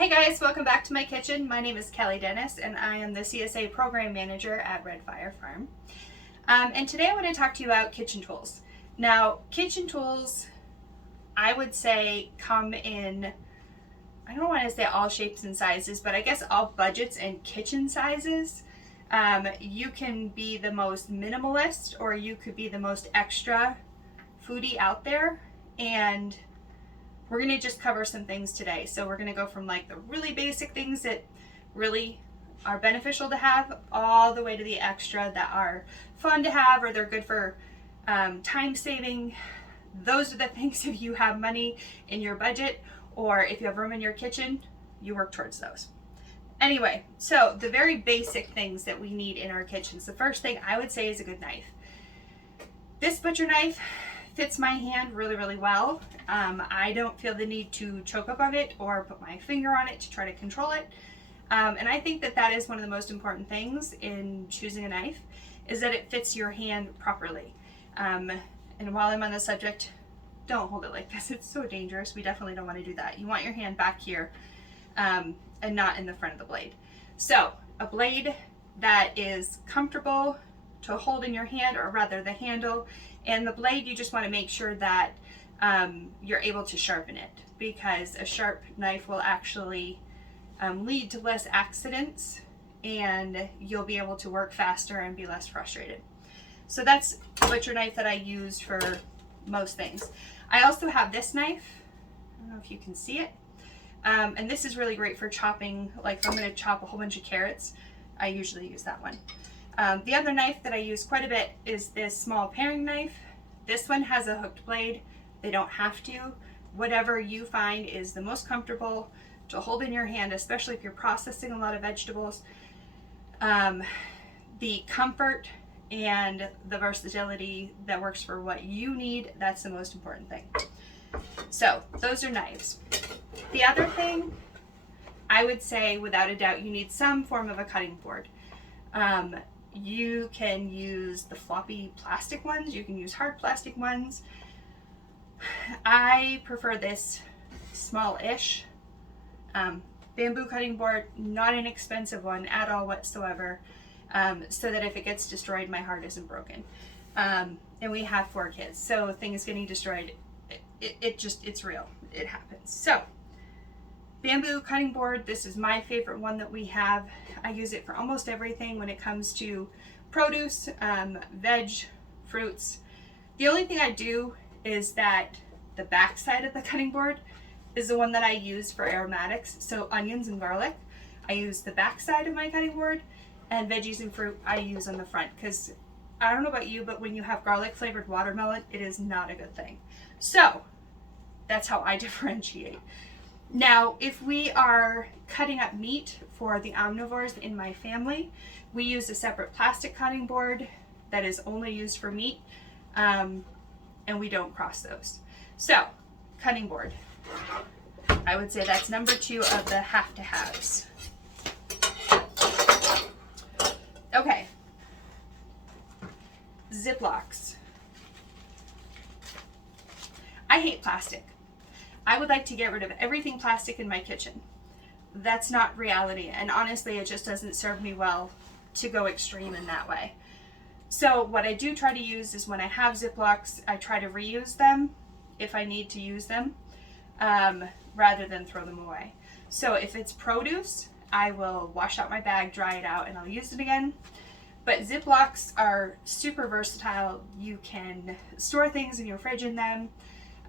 Hey guys, welcome back to my kitchen. My name is Kelley Dennis and I am the CSA program manager at Red Fire Farm. And today I want to talk to you about kitchen tools. Now, kitchen tools, I would say, come in, I don't want to say all shapes and sizes, but I guess all budgets and kitchen sizes. You can be the most minimalist or you could be the most extra foodie out there, and we're going to just cover some things today. So we're going to go from like the really basic things that really are beneficial to have all the way to the extra that are fun to have or they're good for time saving. Those are the things if you have money in your budget or if you have room in your kitchen, you work towards those. Anyway, so the very basic things that we need in our kitchens. The first thing I would say is a good knife. This butcher knife fits my hand really, really well. I don't feel the need to choke up on it or put my finger on it to try to control it. And I think that that is one of the most important things in choosing a knife, is that it fits your hand properly. And while I'm on the subject, don't hold it like this. It's so dangerous. We definitely don't want to do that. You want your hand back here and not in the front of the blade. So a blade that is comfortable to hold in your hand, or rather the handle and the blade, you just want to make sure that you're able to sharpen it, because a sharp knife will actually lead to less accidents and you'll be able to work faster and be less frustrated. So that's the butcher knife that I use for most things. I also have this knife. I don't know if you can see it. And this is really great for chopping, like if I'm going to chop a whole bunch of carrots, I usually use that one. The other knife that I use quite a bit is this small paring knife. This one has a hooked blade. They don't have to. Whatever you find is the most comfortable to hold in your hand, especially if you're processing a lot of vegetables. The comfort and the versatility that works for what you need, that's the most important thing. So those are knives. The other thing, I would say without a doubt, you need some form of a cutting board. You can use the floppy plastic ones, you can use hard plastic ones. I prefer this small-ish bamboo cutting board, not an expensive one at all whatsoever, so that if it gets destroyed, my heart isn't broken. And we have 4 kids, so things getting destroyed, it's real, it happens. So bamboo cutting board, this is my favorite one that we have. I use it for almost everything when it comes to produce, veg, fruits. The only thing I do is that the back side of the cutting board is the one that I use for aromatics. So onions and garlic, I use the back side of my cutting board, and veggies and fruit I use on the front, because I don't know about you, but when you have garlic flavored watermelon, it is not a good thing. So that's how I differentiate. Now, if we are cutting up meat for the omnivores in my family, we use a separate plastic cutting board that is only used for meat, and we don't cross those. So, cutting board. I would say that's number 2 of the have-to-haves. Okay. Ziplocs. I hate plastic. I would like to get rid of everything plastic in my kitchen. That's not reality, and honestly, it just doesn't serve me well to go extreme in that way. So what I do try to use is, when I have Ziplocs, I try to reuse them if I need to use them, rather than throw them away. So if it's produce, I will wash out my bag, dry it out, and I'll use it again. But Ziplocs are super versatile. You can store things in your fridge in them.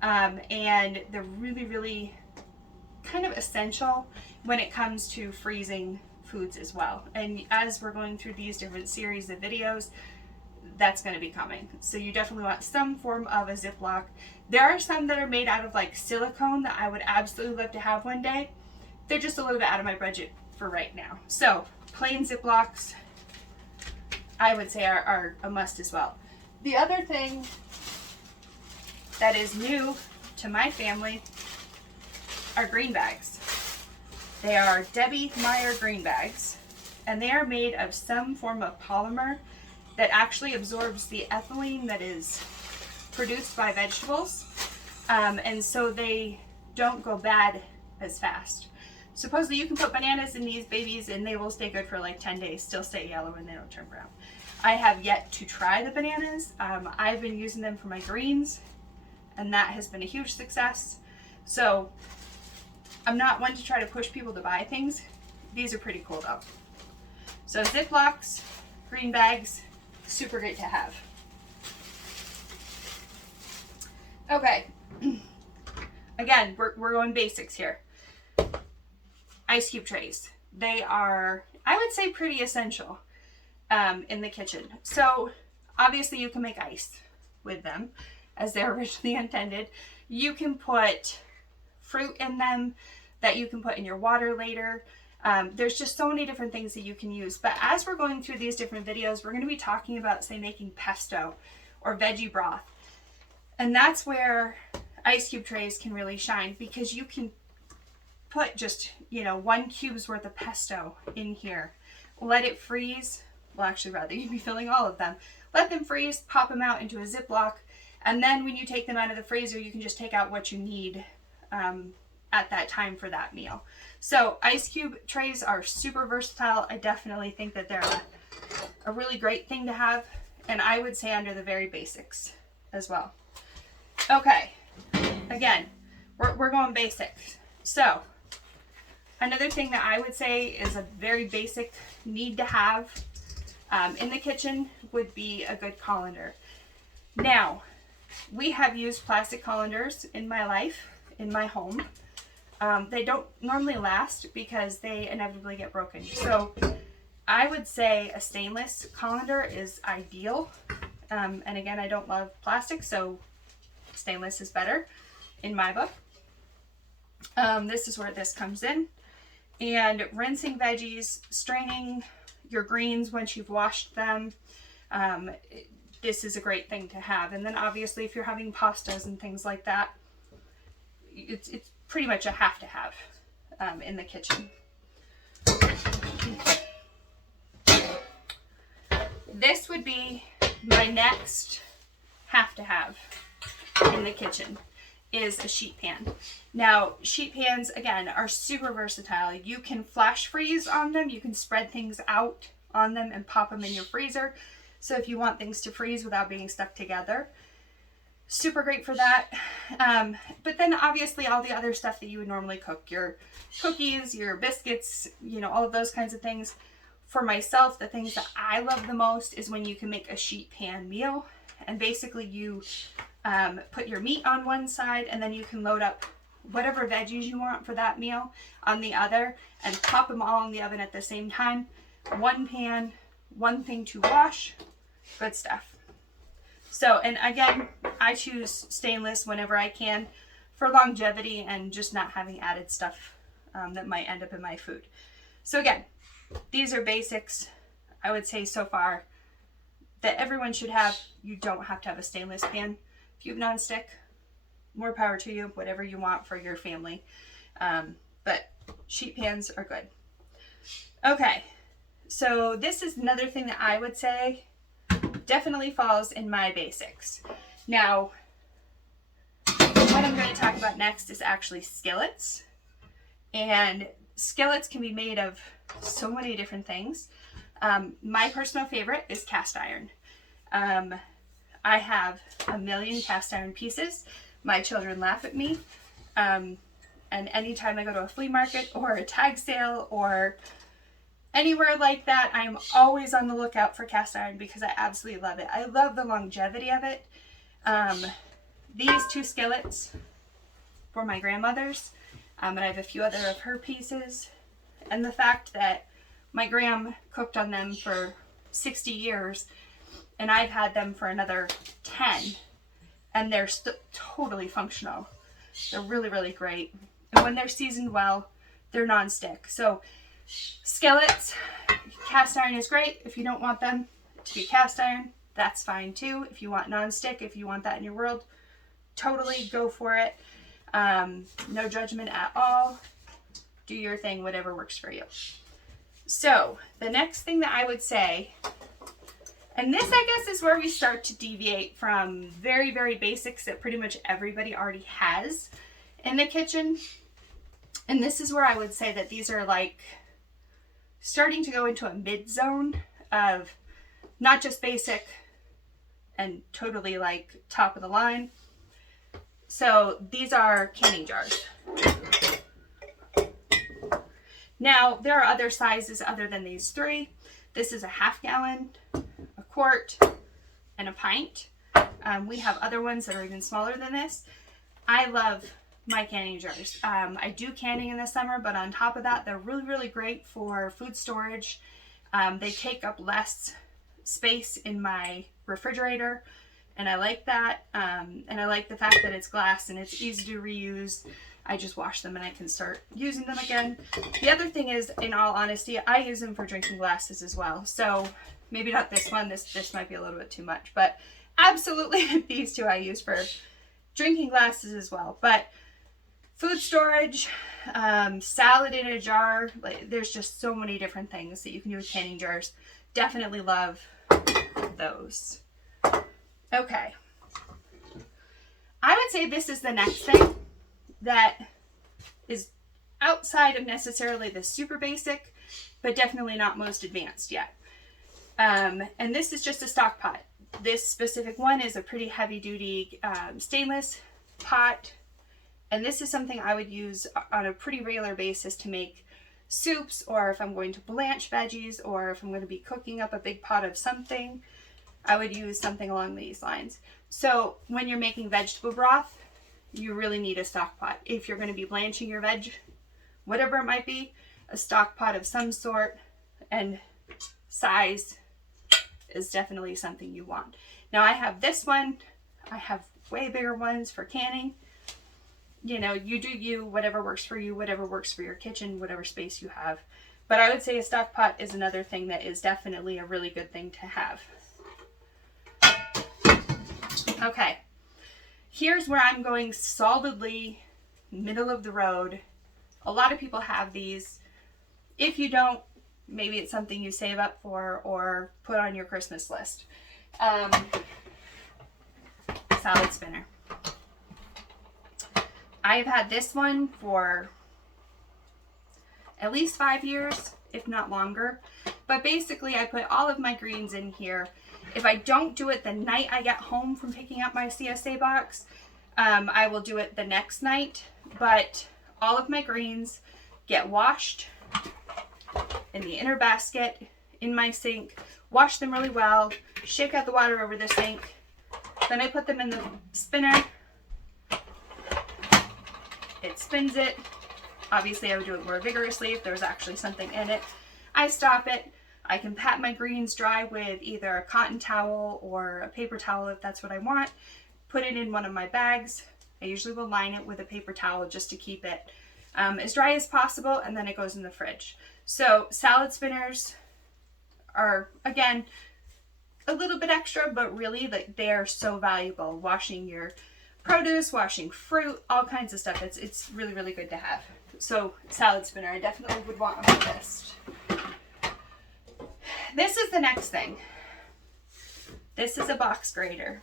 And they're really, really kind of essential when it comes to freezing foods as well. And as we're going through these different series of videos, that's going to be coming. So you definitely want some form of a Ziploc. There are some that are made out of like silicone that I would absolutely love to have one day. They're just a little bit out of my budget for right now. So plain Ziplocs, I would say, are a must as well. The other thing that is new to my family are green bags. They are Debbie Meyer green bags, and they are made of some form of polymer that actually absorbs the ethylene that is produced by vegetables, and so they don't go bad as fast. supposedly you can put bananas in these babies and they will stay good for like 10 days, still stay yellow and they don't turn brown. I have yet to try the bananas. I've been using them for my greens and that has been a huge success. So I'm not one to try to push people to buy things. These are pretty cool though. So Ziplocs, green bags, super great to have. Okay, again, we're going basics here. Ice cube trays. They are, I would say, pretty essential in the kitchen. So obviously you can make ice with them as they're originally intended. You can put fruit in them that you can put in your water later. There's just so many different things that you can use. But as we're going through these different videos, we're going to be talking about, say, making pesto or veggie broth. And that's where ice cube trays can really shine, because you can put just, 1 cube's worth of pesto in here. Let it freeze. Well, actually, rather, you'd be filling all of them. Let them freeze, pop them out into a Ziploc. And then when you take them out of the freezer, you can just take out what you need at that time for that meal. So ice cube trays are super versatile. I definitely think that they're a really great thing to have. And I would say under the very basics as well. Okay, again, we're going basic. So another thing that I would say is a very basic need to have in the kitchen would be a good colander. Now, we have used plastic colanders in my life, in my home. They don't normally last because they inevitably get broken. So I would say a stainless colander is ideal. And again, I don't love plastic, so stainless is better in my book. This is where this comes in. And rinsing veggies, straining your greens once you've washed them. This is a great thing to have. And then obviously if you're having pastas and things like that, it's pretty much a have to have in the kitchen. This would be my next have to have in the kitchen, is a sheet pan. Now, sheet pans, again, are super versatile. You can flash freeze on them. You can spread things out on them and pop them in your freezer. So if you want things to freeze without being stuck together, super great for that. But then obviously all the other stuff that you would normally cook, your cookies, your biscuits, all of those kinds of things. For myself, the things that I love the most is when you can make a sheet pan meal. And basically you put your meat on one side and then you can load up whatever veggies you want for that meal on the other and pop them all in the oven at the same time. One pan, one thing to wash, good stuff. So, and again, I choose stainless whenever I can for longevity and just not having added stuff that might end up in my food. So again, these are basics, I would say so far, that everyone should have. You don't have to have a stainless pan. If you have nonstick, more power to you, whatever you want for your family. But sheet pans are good. Okay, so this is another thing that I would say definitely falls in my basics. Now, what I'm going to talk about next is actually skillets. And skillets can be made of so many different things. My personal favorite is cast iron. I have a million cast iron pieces. My children laugh at me. And anytime I go to a flea market or a tag sale or anywhere like that, I'm always on the lookout for cast iron because I absolutely love it. I love the longevity of it. These 2 skillets were my grandmother's, and I have a few other of her pieces. And the fact that my gram cooked on them for 60 years and I've had them for another 10, and they're totally functional. They're really, really great. And when they're seasoned well, they're non-stick. So skillets, cast iron is great. If you don't want them to be cast iron, that's fine too. If you want non-stick, if you want that in your world, totally go for it. No judgment at all. Do your thing, whatever works for you. So the next thing that I would say, and this I guess is where we start to deviate from very, very basics that pretty much everybody already has in the kitchen, And this is where I would say that these are like starting to go into a mid zone of not just basic and totally like top of the line. So these are canning jars. Now there are other sizes other than these three. This is a half gallon, a quart, and a pint. We have other ones that are even smaller than this. I love my canning jars. I do canning in the summer, but on top of that, they're really, really great for food storage. They take up less space in my refrigerator, and I like that. And I like the fact that it's glass and it's easy to reuse. I just wash them and I can start using them again. The other thing is, in all honesty, I use them for drinking glasses as well. So maybe not this one. This might be a little bit too much, but absolutely these two I use for drinking glasses as well. But food storage, salad in a jar, like there's just so many different things that you can do with canning jars. Definitely love those. Okay. I would say this is the next thing that is outside of necessarily the super basic, but definitely not most advanced yet. And this is just a stock pot. This specific one is a pretty heavy duty stainless pot. And this is something I would use on a pretty regular basis to make soups, or if I'm going to blanch veggies, or if I'm going to be cooking up a big pot of something, I would use something along these lines. So when you're making vegetable broth, you really need a stock pot. If you're going to be blanching your veg, whatever it might be, a stock pot of some sort and size is definitely something you want. Now I have this one. I have way bigger ones for canning. You know, you do you, whatever works for you, whatever works for your kitchen, whatever space you have. But I would say a stock pot is another thing that is definitely a really good thing to have. Okay, here's where I'm going solidly middle of the road. A lot of people have these. If you don't, maybe it's something you save up for or put on your Christmas list. Salad spinner. I've had this one for at least 5 years, if not longer. But basically, I put all of my greens in here. If I don't do it the night I get home from picking up my CSA box, I will do it the next night. But all of my greens get washed in the inner basket in my sink, wash them really well, shake out the water over the sink. Then I put them in the spinner. It spins it. Obviously, I would do it more vigorously if there's actually something in it. I stop it. I can pat my greens dry with either a cotton towel or a paper towel if that's what I want. Put it in one of my bags. I usually will line it with a paper towel just to keep it as dry as possible, and then it goes in the fridge. So salad spinners are, again, a little bit extra, but really like they are so valuable. Washing your produce, washing fruit, all kinds of stuff. It's really, really good to have. So salad spinner, I definitely would want on my list. This is the next thing. This is a box grater.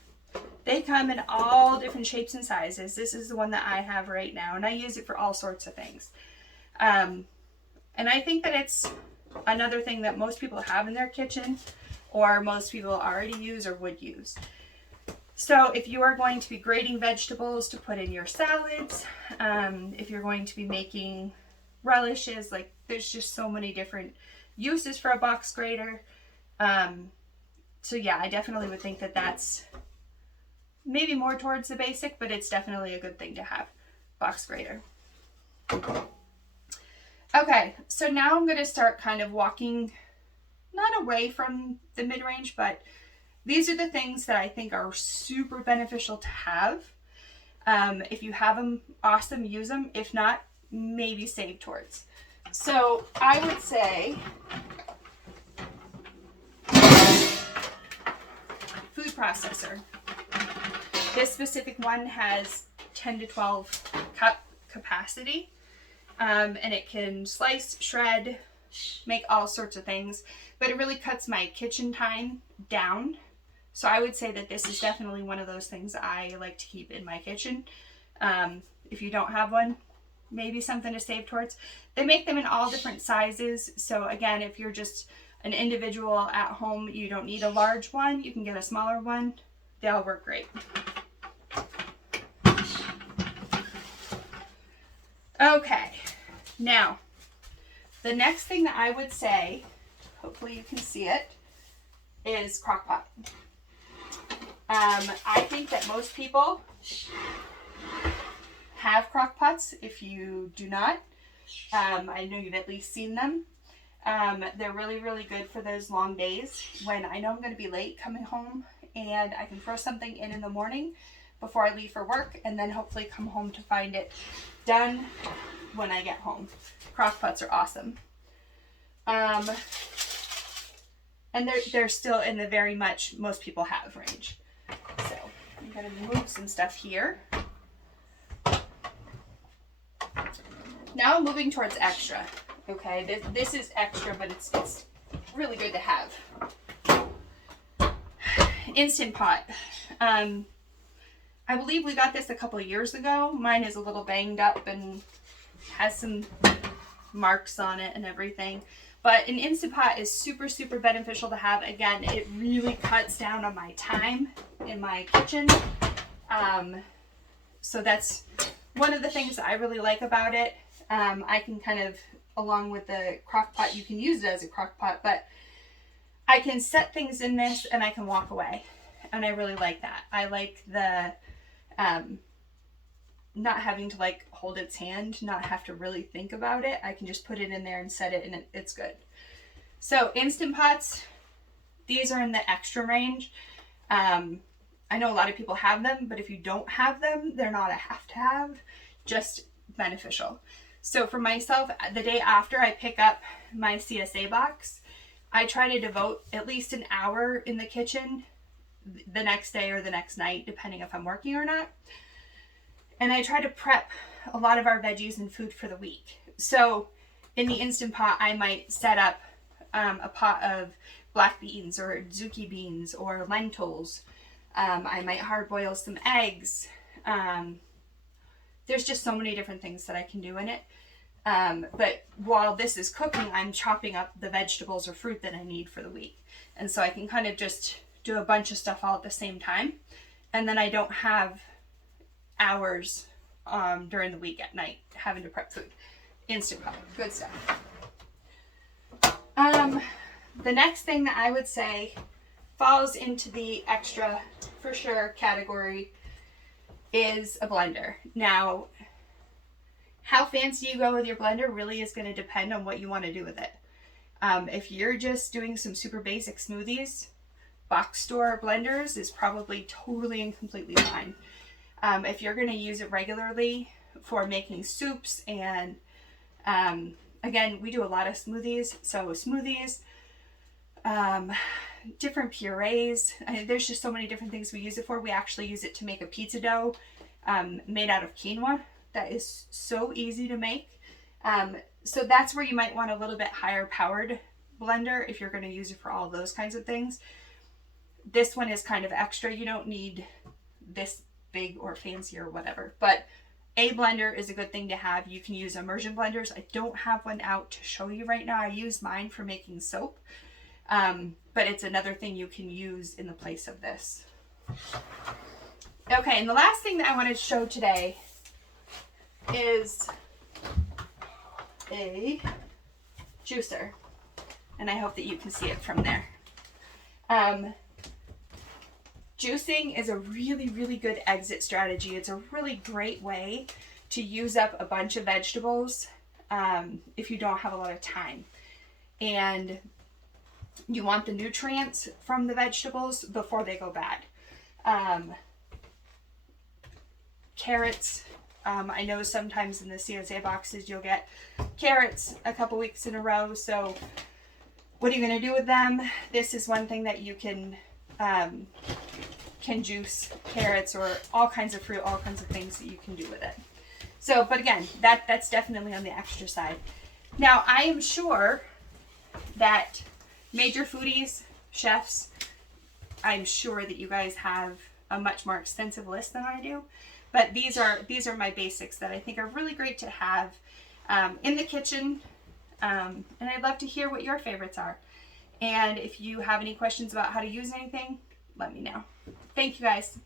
They come in all different shapes and sizes. This is the one that I have right now, and I use it for all sorts of things. And I think that it's another thing that most people have in their kitchen, or most people already use or would use. So if you are going to be grating vegetables to put in your salads, if you're going to be making relishes, like there's just so many different uses for a box grater. So yeah, I definitely would think that that's maybe more towards the basic, but it's definitely a good thing to have. Box grater. Okay, so now I'm going to start kind of walking, not away from the mid-range, but these are the things that I think are super beneficial to have. If you have them, awesome, use them. If not, maybe save towards. So I would say food processor. This specific one has 10 to 12 cup capacity, and it can slice, shred, make all sorts of things, but it really cuts my kitchen time down. So I would say that this is definitely one of those things I like to keep in my kitchen. If you don't have one, maybe something to save towards. They make them in all different sizes. So again, if you're just an individual at home, you don't need a large one. You can get a smaller one. They all work great. Okay, now the next thing that I would say, hopefully you can see it, is crock pot. I think that most people have crock pots. If you do not, I know you've at least seen them. They're really, really good for those long days when I know I'm going to be late coming home, and I can throw something in the morning before I leave for work, and then hopefully come home to find it done when I get home. Crock pots are awesome. And they're still in the very much most people have range. So I'm going to move some stuff here. Now moving towards extra. Okay, this is extra, but it's really good to have. Instant Pot. I believe we got this a couple of years ago. Mine is a little banged up and has some marks on it and everything. But an Instant Pot is super, super beneficial to have. Again, it really cuts down on my time in my kitchen. So that's one of the things that I really like about it. I can kind of, along with the crock pot, you can use it as a crock pot, but I can set things in this and I can walk away. And I really like that. I like the not having to like hold its hand, not have to really think about it. I can just put it in there and set it, and it's good. So Instant Pots, these are in the extra range. I know a lot of people have them, but if you don't have them, they're not a have-to-have, just beneficial. So for myself, the day after I pick up my CSA box, I try to devote at least an hour in the kitchen the next day or the next night, depending if I'm working or not. And I try to prep a lot of our veggies and food for the week. So in the Instant Pot, I might set up a pot of black beans or zucchini beans or lentils. I might hard boil some eggs. There's just so many different things that I can do in it. But while this is cooking, I'm chopping up the vegetables or fruit that I need for the week. And so I can kind of just do a bunch of stuff all at the same time. And then I don't have hours during the week at night having to prep food. Instant Pot, good stuff. The next thing that I would say falls into the extra for sure category is a blender. Now, how fancy you go with your blender really is going to depend on what you want to do with it. If you're just doing some super basic smoothies, box store blenders is probably totally and completely fine. If you're going to use it regularly for making soups and again, we do a lot of smoothies. So smoothies, different purees. There's just so many different things we use it for. We actually use it to make a pizza dough made out of quinoa. That is so easy to make. So that's where you might want a little bit higher powered blender if you're going to use it for all those kinds of things. This one is kind of extra. You don't need this big or fancy or whatever, but a blender is a good thing to have. You can use immersion blenders. I don't have one out to show you right now. I use mine for making soap, but it's another thing you can use in the place of this. Okay, and the last thing that I wanted to show today is a juicer, and I hope that you can see it from there. Juicing is a really, really good exit strategy. It's a really great way to use up a bunch of vegetables if you don't have a lot of time. And you want the nutrients from the vegetables before they go bad. Carrots. I know sometimes in the CSA boxes you'll get carrots a couple weeks in a row. So what are you going to do with them? This is one thing that you can juice carrots or all kinds of fruit, all kinds of things that you can do with it. So, but again, that's definitely on the extra side. Now, I am sure that major foodies, chefs, I'm sure that you guys have a much more extensive list than I do. But these are my basics that I think are really great to have in the kitchen. And I'd love to hear what your favorites are. And if you have any questions about how to use anything, let me know. Thank you guys.